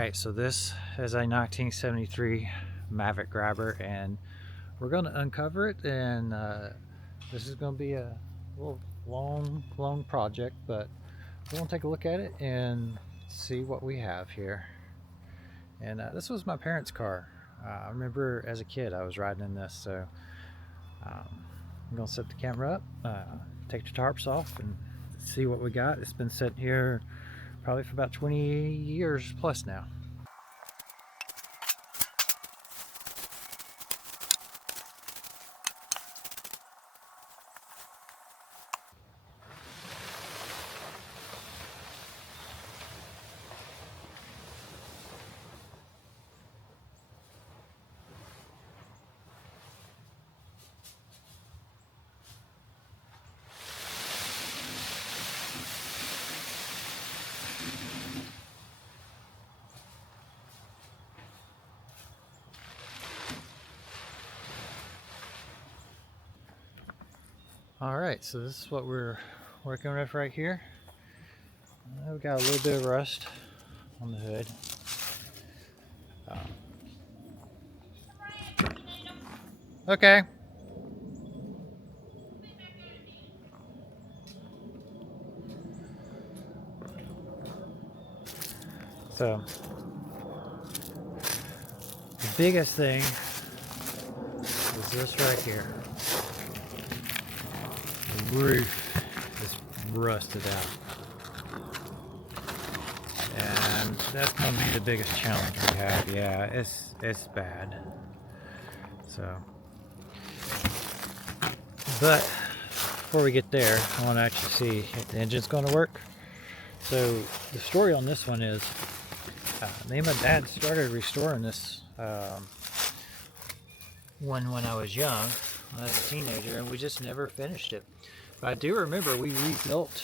Alright, so this is a 1973 Maverick Grabber, and we're going to uncover it, and this is going to be a little long project, but we're going to take a look at it and see what we have here. And this was my parents' car. I remember as a kid I was riding in this, so I'm going to set the camera up, take the tarps off, and see what we got. It's been sitting here probably for about 20 years plus now. Alright, so this is what we're working with right here. We've got a little bit of rust on the hood. Okay. So, the biggest thing is this right here. The roof is rusted out. And that's going to be the biggest challenge we have. Yeah, it's bad. So, but before we get there, I want to actually see if the engine's going to work. So the story on this one is, me and my dad started restoring this when I was young, when I was a teenager, and we just never finished it. But I do remember we rebuilt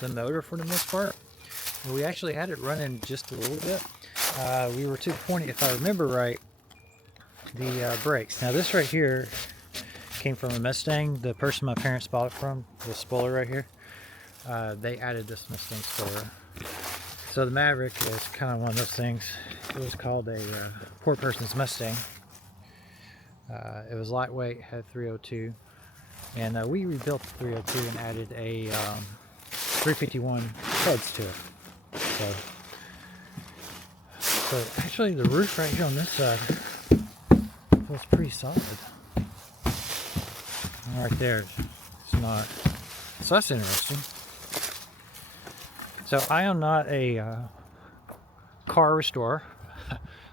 the motor for the most part. And we actually had it running just a little bit. We were to the point, if I remember right, the brakes. Now this right here came from a Mustang. The person my parents bought it from, the spoiler right here, they added this Mustang spoiler. So the Maverick is kind of one of those things. It was called a poor person's Mustang. It was lightweight, had 302, and we rebuilt the 302 and added a 351 treads to it. So actually the roof right here on this side feels pretty solid. Right there, it's not. So that's interesting. So I am not a car restorer.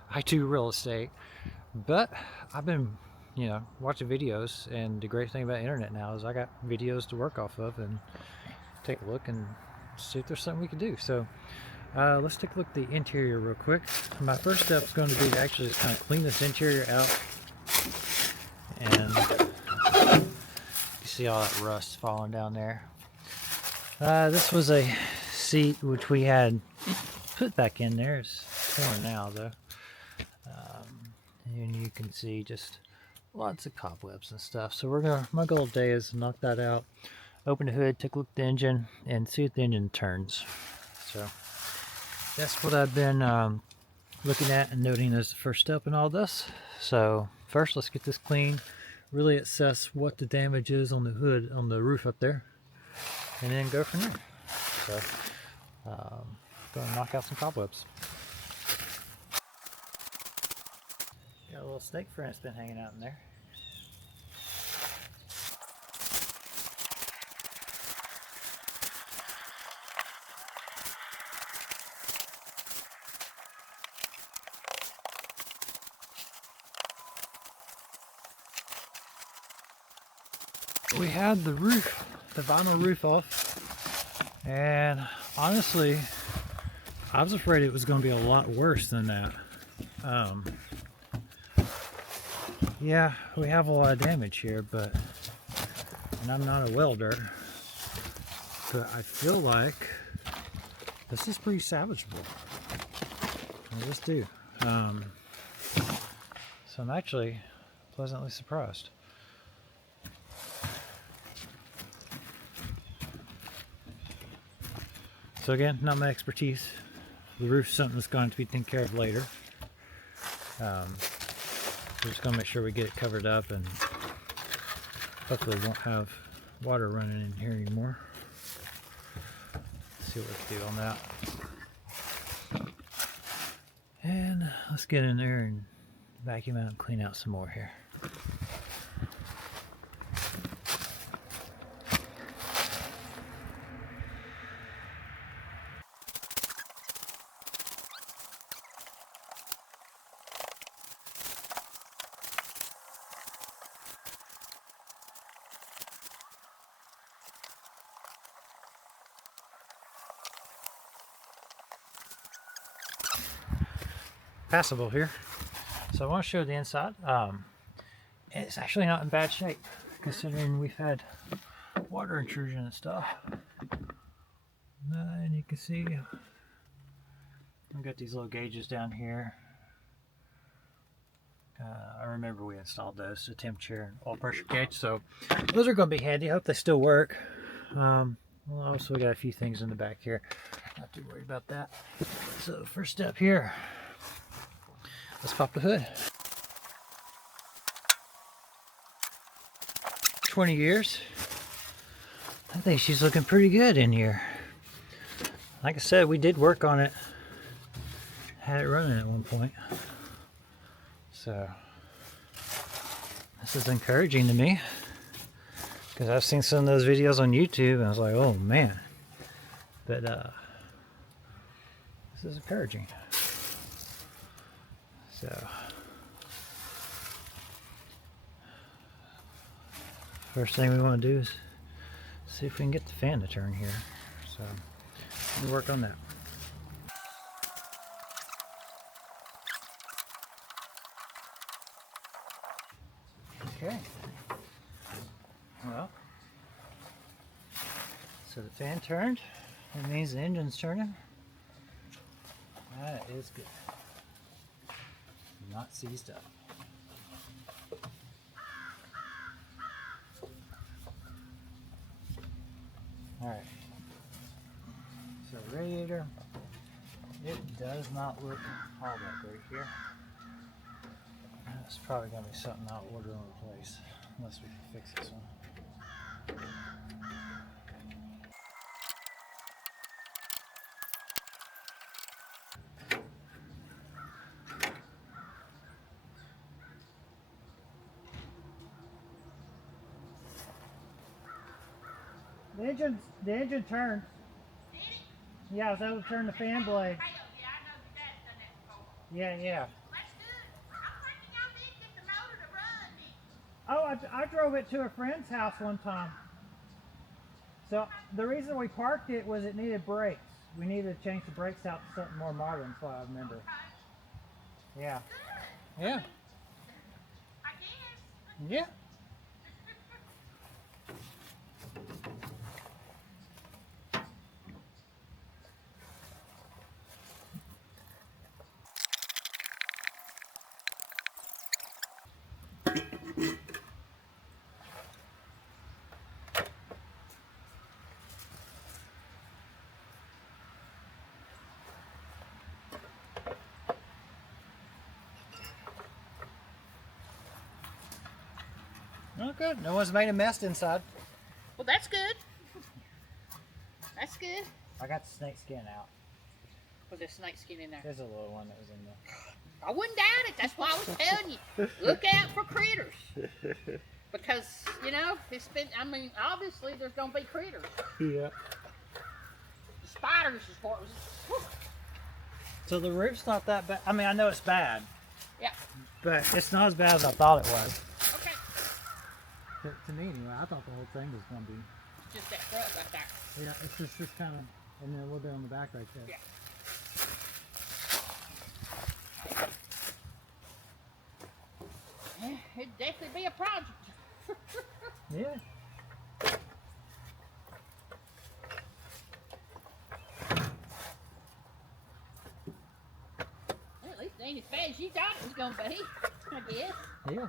I do real estate, but I've been, watching videos, and the great thing about the internet now is I got videos to work off of and take a look and see if there's something we can do. So let's take a look at the interior real quick. My first step is going to be to actually just kind of clean this interior out, and you see all that rust falling down there. This was a seat which we had put back in there. It's torn now though, and you can see just lots of cobwebs and stuff. So my goal today is to knock that out, open the hood, take a look at the engine, and see if the engine turns. So that's what I've been looking at and noting as the first step in all this. So first, let's get this clean, really assess what the damage is on the hood, on the roof up there, and then go from there. So gonna knock out some cobwebs. Got a little snake friend that's been hanging out in there. We had the roof, the vinyl roof off, and honestly I was afraid it was going to be a lot worse than that. Yeah, we have a lot of damage here, and I'm not a welder, but I feel like this is pretty salvageable. I just do. So I'm actually pleasantly surprised. So again, not my expertise, The roof's something that's going to be taken care of later. We're just going to make sure we get it covered up, and hopefully won't have water running in here anymore. Let's see what we can do on that. And let's get in there and vacuum out and clean out some more here. Passable here. So I want to show the inside. It's actually not in bad shape considering we've had water intrusion and stuff. And you can see I've got these little gauges down here. I remember we installed those, the temperature and oil pressure gauge, so those are going to be handy. I hope they still work. Well, also we got a few things in the back here. Not too worried about that. So first step here. Let's pop the hood. 20 years. I think she's looking pretty good in here. Like I said, we did work on it. Had it running at one point. So this is encouraging to me, because I've seen some of those videos on YouTube and I was like, oh man. But this is encouraging. So first thing we want to do is see if we can get the fan to turn here. So we'll work on that. Okay. Well, so the fan turned. That means the engine's turning. That is good. Not seized up. Alright. So radiator, it does not look all that great here. It's probably going to be something I'll order and replace, unless we can fix this one. The engine turned. Yeah, I was able to turn the fan blade. Yeah, yeah. Oh, I drove it to a friend's house one time. So the reason we parked it was it needed brakes. We needed to change the brakes out to something more modern, that's what I remember. Yeah. Yeah. Yeah. Oh, good. No one's made a mess inside. Well, that's good. That's good. I got the snake skin out. Was there snake skin in there? There's a little one that was in there. I wouldn't doubt it. That's why I was telling you. Look out for critters. Because, you know, it's been, I mean, obviously there's going to be critters. Yeah. The spiders is what was. Whew. So the roof's not that bad. I mean, I know it's bad. Yeah. But it's not as bad as I thought it was. Okay. To me, anyway, I thought the whole thing was going to be. It's just that front right there. Yeah, it's just this kind of, and then a little bit on the back right there. Yeah. It'd definitely be a project. Yeah. Well, at least it ain't as bad as you thought it was going to be, I guess. Yeah.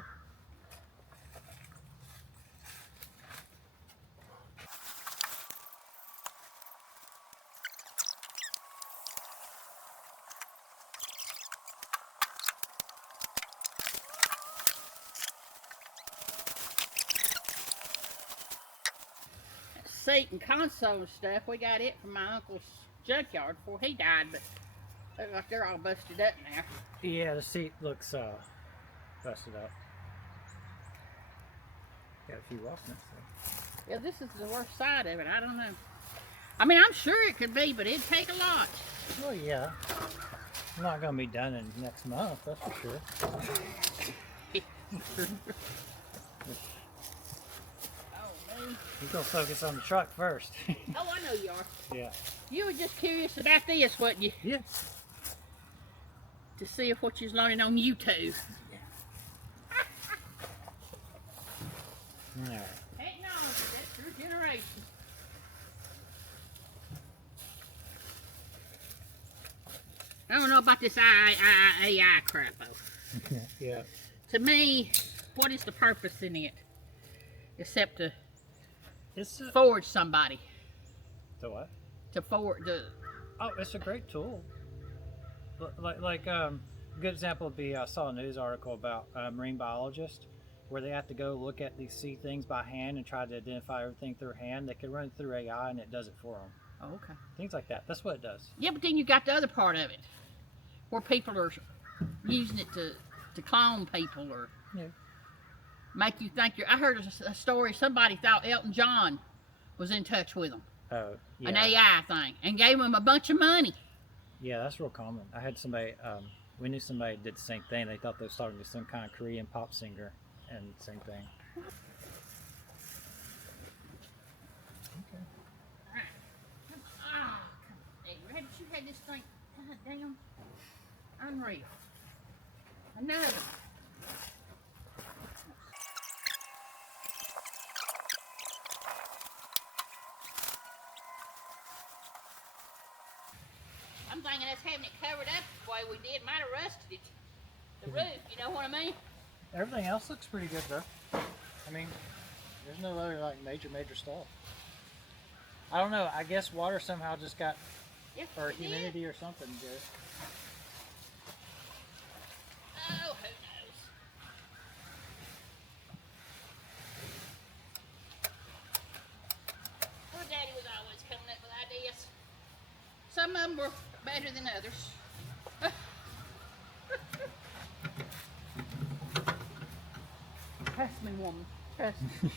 seat and console and stuff, we got it from my uncle's junkyard before he died, but look like they're all busted up now. Yeah, the seat looks busted up. Got a few rust in it. So. Yeah, this is the worst side of it. I don't know. I mean, I'm sure it could be, but it'd take a lot. Well, yeah. I'm not going to be done in next month, that's for sure. You're going to focus on the truck first. Oh, I know you are. Yeah. You were just curious about this, wasn't you? Yeah. To see if what you was learning on YouTube. All right. Technology, that's your generation. I don't know about this AI crap, though. Yeah. To me, what is the purpose in it? Except to forge somebody. To what? To forge. Oh, it's a great tool. A good example would be I saw a news article about a marine biologist where they have to go look at these sea things by hand and try to identify everything through hand. They can run it through AI and it does it for them. Oh, okay. Things like that. That's what it does. Yeah, but then you got the other part of it, where people are using it to clone people or make you think you're. I heard a story. Somebody thought Elton John was in touch with them. Oh, yeah. An AI thing, and gave him a bunch of money. Yeah, that's real common. I had somebody. We knew somebody did the same thing. They thought they was talking to some kind of Korean pop singer, and same thing. Haven't you had this thing tied down? Unreal. Another. I'm thinking us having it covered up the way we did might have rusted it. The roof, you know what I mean? Everything else looks pretty good though. I mean, there's no other like major stuff. I don't know. I guess water somehow just got, or humidity or something. Just. Oh, who knows? Poor Daddy was always coming up with ideas. Some of them were better than others. Trust me, woman. Trust me.